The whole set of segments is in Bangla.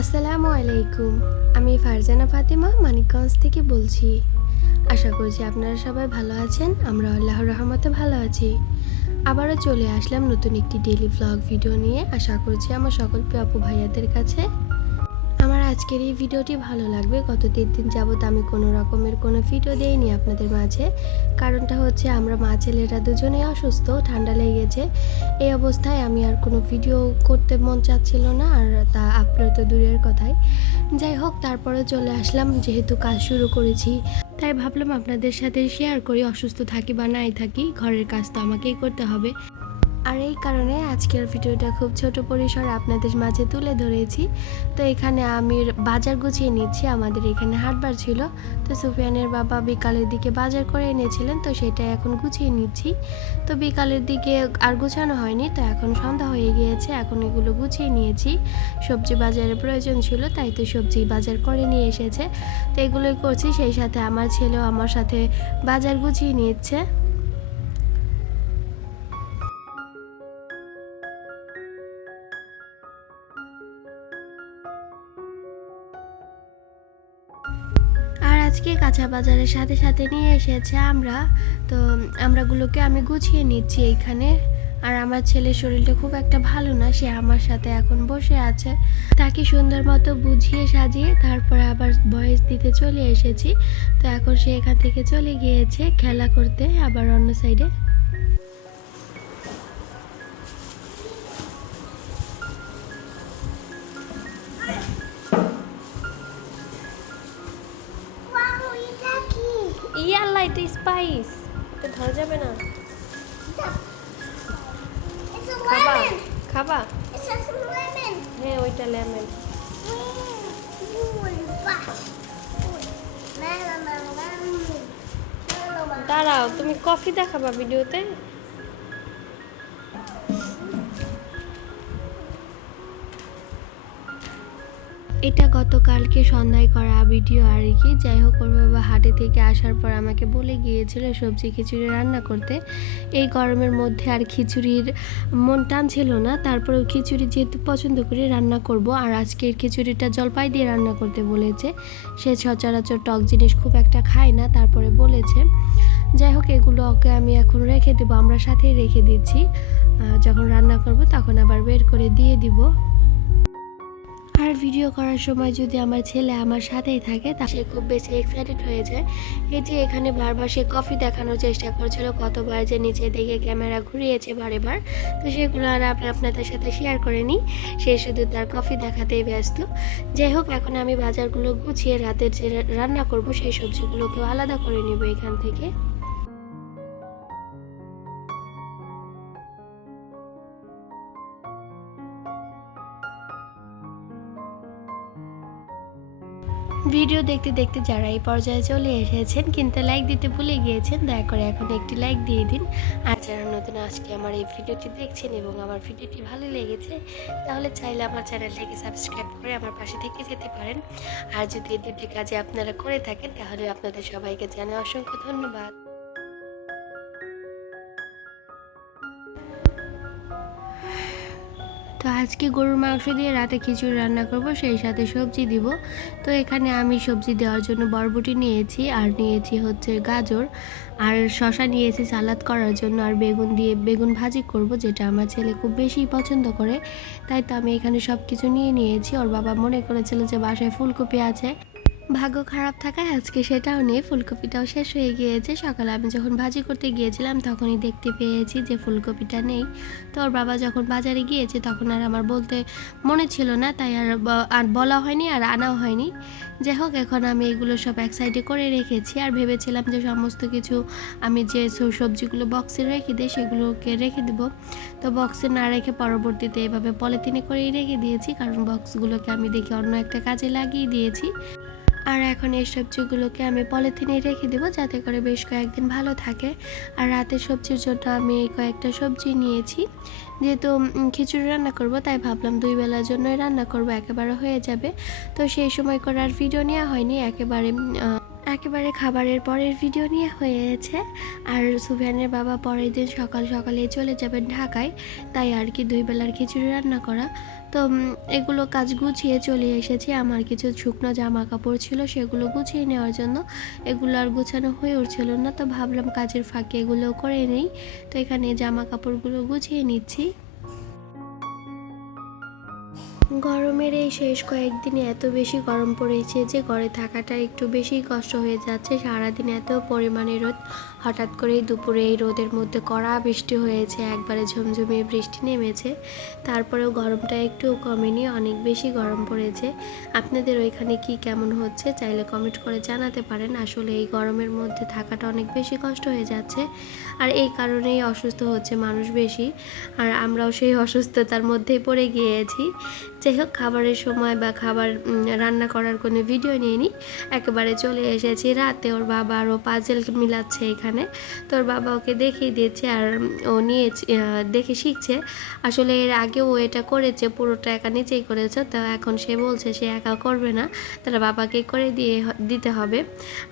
আসসালামু আলাইকুম। আমি ফারজানা ফাতেমা মানিকগঞ্জ থেকে বলছি। আশা করছি আপনারা সবাই ভালো আছেন। আমরা আল্লাহর রহমতে ভালো আছি। আবারও চলে আসলাম নতুন একটি ডেইলি ভ্লগ ভিডিও নিয়ে। আশা করছি আমার সকল প্রিয় আপু ভাইয়াদের কাছে আমার আজকের এই ভিডিওটি ভালো লাগবে। গত 3 দিন যাবত আমি কোনো রকমের কোনো ভিডিও দেইনি আপনাদের মাঝে। কারণটা হচ্ছে আমরা মা ছেলেরা দুজনেই অসুস্থ, ঠান্ডা লেগেছে। এই অবস্থায় আমি আর কোনো ভিডিও করতে মন চাচ্ছিল না, আর তা আপলোড তো দূরের কথাই। যাই হোক, তারপরে চলে আসলাম, যেহেতু কাজ শুরু করেছি তাই ভাবলাম আপনাদের সাথে শেয়ার করি। অসুস্থ থাকি বা নাই থাকি, ঘরের কাজ তো আমাকেই করতে হবে। আর এই কারণে আজকের ভিডিওটা খুব ছোট পরিসরে আপনাদের মাঝে তুলে ধরেছি। তো এখানে আমি বাজার গুছিয়ে নিচ্ছি। আমাদের এখানে হাটবার ছিল, তো সুফিয়ানের বাবা বিকালের দিকে বাজার করে এনেছিলেন, তো সেটা এখন গুছিয়ে নিচ্ছি। তো বিকালের দিকে আর গুছানো হয়নি, তো এখন সন্ধ্যা হয়ে গিয়েছে, এখন এগুলো গুছিয়ে নিয়েছি। সবজি বাজারের প্রয়োজন ছিল, তাই তো সবজি বাজার করে নিয়ে এসেছে, তো এগুলোই করছি। সেই সাথে আমার ছেলেও আমার সাথে বাজার গুছিয়ে নিচ্ছে। আর আজকে কাঁচা বাজারের সাথে সাথে নিয়ে এসেছে তো আমরাগুলোকে আমি গুছিয়ে নিচ্ছি এইখানে। আর আমার ছেলের শরীরটা খুব একটা ভালো না, সে আমার সাথে এখন বসে আছে। তাকে সুন্দর মতো বুঝিয়ে সাজিয়ে তারপরে আবার ভয়েস দিতে চলে এসেছি। তো এখন সে এখান থেকে চলে গিয়েছে খেলা করতে আবার অন্য সাইডে। ইয়াল্লা, এটা স্পাইস, এটা ধরা যাবে না। খাবা খাবা? হ্যাঁ, ওইটা লেমন। দাঁড়াও, তুমি কফি দেখাবা ভিডিওতে? এটা গতকালকে সন্ধ্যায় করা ভিডিও আর কি। যাই হোক, ওর বাবা হাটে থেকে আসার পর আমাকে বলে গিয়েছিল সবজি খিচুড়ি রান্না করতে। এই গরমের মধ্যে আর খিচুড়ির মন টানছিল না, তারপরেও খিচুড়ি যেহেতু পছন্দ করে রান্না করব। আর আজকের খিচুড়িটা জলপাই দিয়ে রান্না করতে বলেছে। সে সচরাচর টক জিনিস খুব একটা খায় না, তারপরে বলেছে। যাই হোক, এগুলো ওকে আমি এখন রেখে দেবো, আমরা সাথেই রেখে দিচ্ছি। যখন রান্না করব তখন আবার বের করে দিয়ে দিব। আর ভিডিও করার সময় যদি আমার ছেলে আমার সাথেই থাকে তা সে খুব বেশি এক্সাইটেড হয়ে যায়। এই যে এখানে বারবার সে কফি দেখানোর চেষ্টা করছিল, কতবার যে নিচে দিকে ক্যামেরা ঘুরিয়েছে বারে বার। তো সেগুলো আর আপনাদের সাথে শেয়ার করে নিই, সে শুধু তার কফি দেখাতেই ব্যস্ত। যাই হোক, এখন আমি বাজারগুলো গুছিয়ে রাতের যে রান্না করব সেই সবজিগুলোকেও আলাদা করে নিব এখান থেকে। ভিডিও দেখতে দেখতে যারা এই পর্যায়ে চলে এসেছেন কিন্তু লাইক দিতে ভুলে গিয়েছেন, দয়া করে এখন একটি লাইক দিয়ে দিন। আর যারা নতুন আজকে আমার এই ভিডিওটি দেখছেন এবং আমার ভিডিওটি ভালো লেগেছে, তাহলে চাইলে আমার চ্যানেলটাকে সাবস্ক্রাইব করে আমার পাশে থেকে যেতে পারেন। আর যদি এই দুটি কাজে আপনারা করে থাকেন তাহলে আপনাদের সবাইকে জানাই অসংখ্য ধন্যবাদ। তো আজকে গরুর মাংস দিয়ে রাতে খিচুড়ি রান্না করব, সেই সাথে সবজি দিব। তো এখানে আমি সবজি দেওয়ার জন্য বরবটি নিয়েছি, আর নিয়েছি হচ্ছে গাজর, আর শসা নিয়েছি সালাদ করার জন্য, আর বেগুন দিয়ে বেগুন ভাজি করব, যেটা আমার ছেলে খুব বেশি পছন্দ করে। তাই তো আমি এখানে সব কিছু নিয়ে নিয়েছি। ওর বাবা মনে করেছিল যে বাসায় ফুলকপি আছে, ভাগ্য খারাপ থাকায় আজকে সেটাও নেই, ফুলকপিটাও শেষ হয়ে গিয়েছে। সকালে আমি যখন ভাজি করতে গিয়েছিলাম তখনই দেখতে পেয়েছি যে ফুলকপিটা নেই। তো ওর বাবা যখন বাজারে গিয়েছে তখন আর আমার বলতে মনে ছিল না, তাই আর বলা হয়নি আর আনাও হয়নি। যাই হোক, এখন আমি এগুলো সব এক সাইডে করে রেখেছি, আর ভেবেছিলাম যে সমস্ত কিছু আমি যে সবজিগুলো বক্সে রেখে দিই সেগুলোকে রেখে দেবো। তো বক্সে না রেখে পরবর্তীতে এভাবে পলিথিনে করেই রেখে দিয়েছি, কারণ বক্সগুলোকে আমি দেখি অন্য একটা কাজে লাগিয়ে দিয়েছি। আর এখন এই সবজিগুলোকে আমি পলিথিনে রেখে দেবো, যাতে করে বেশ কয়েকদিন ভালো থাকে। আর রাতের সবজির জন্য আমি কয়েকটা সবজি নিয়েছি, যেহেতু খিচুড়ি রান্না করব তাই ভাবলাম 2 বেলার জন্যই রান্না করব, একেবারে হয়ে যাবে। তো সেই সময় করে আর ভিডিও নেওয়া হয়নি, একেবারে খাবারের পরের ভিডিও নিয়ে হয়েছে। আর সুফিয়ানের বাবা পরের দিন সকাল সকালে চলে যাবেন ঢাকায়, তাই আর কি 2 বেলার খিচুড়ি রান্না করা। তো এগুলো কাজ গুছিয়ে চলে এসেছি। আমার কিছু শুকনো জামা কাপড় ছিল, সেগুলো গুছিয়ে নেওয়ার জন্য। এগুলো আর গুছানো হয়ে উঠছিল না, তো ভাবলাম কাজের ফাঁকে এগুলো করে নেই। তো এখানে জামা কাপড়গুলো গুছিয়ে নিচ্ছি। গরমের এই শেষ কয়েকদিনে এত বেশি গরম পড়েছে যে ঘরে থাকাটা একটু বেশি কষ্ট হয়ে যাচ্ছে। সারাদিন এত পরিমাণে রোদ, হঠাৎ করেই দুপুরে এই রোদের মধ্যে কড়া বৃষ্টি হয়েছে, একবারে ঝমঝমিয়ে বৃষ্টি নেমেছে। তারপরেও গরমটা একটুও কমেনি, অনেক বেশি গরম পড়েছে। আপনাদের ওইখানে কি কেমন হচ্ছে চাইলে কমেন্ট করে জানাতে পারেন। আসলে এই গরমের মধ্যে থাকাটা অনেক বেশি কষ্ট হয়ে যাচ্ছে, আর এই কারণেই অসুস্থ হচ্ছে মানুষ বেশি, আর আমরাও সেই অসুস্থতার মধ্যেই পড়ে গিয়েছি। যাই হোক, খাবারের সময় বা খাবার রান্না করার কোনো ভিডিও নিইনি, একেবারে চলে এসেছি রাতে। ওর বাবা আরও পাজেল মিলাচ্ছে এখানে, তো ওর বাবা ওকে দেখিয়ে দিচ্ছে আর ও নিয়ে দেখে শিখছে। আসলে এর আগেও ও এটা করেছে, পুরোটা একা নিচেই করেছে, তো এখন সে বলছে সে একা করবে না, তারা বাবাকে করে দিতে হবে।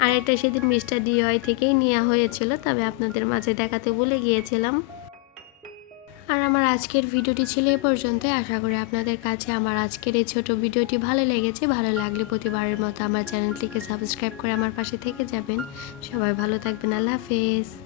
আর এটা সেদিন মিস্টার DIY থেকেই নেওয়া হয়েছিল, তবে আপনাদের মাঝে দেখাতে ভুলে গিয়েছিলাম। আর আমার আজকের ভিডিওটি ছিল এ পর্যন্তই। আশা করি আপনাদের কাছে আমার আজকের এই ছোট ভিডিওটি ভালো লেগেছে। ভালো লাগলে প্রতিবারের মতো আমার চ্যানেলটিকে সাবস্ক্রাইব করে আমার পাশে থেকে যাবেন। সবাই ভালো থাকবেন। আল্লাহ হাফেজ।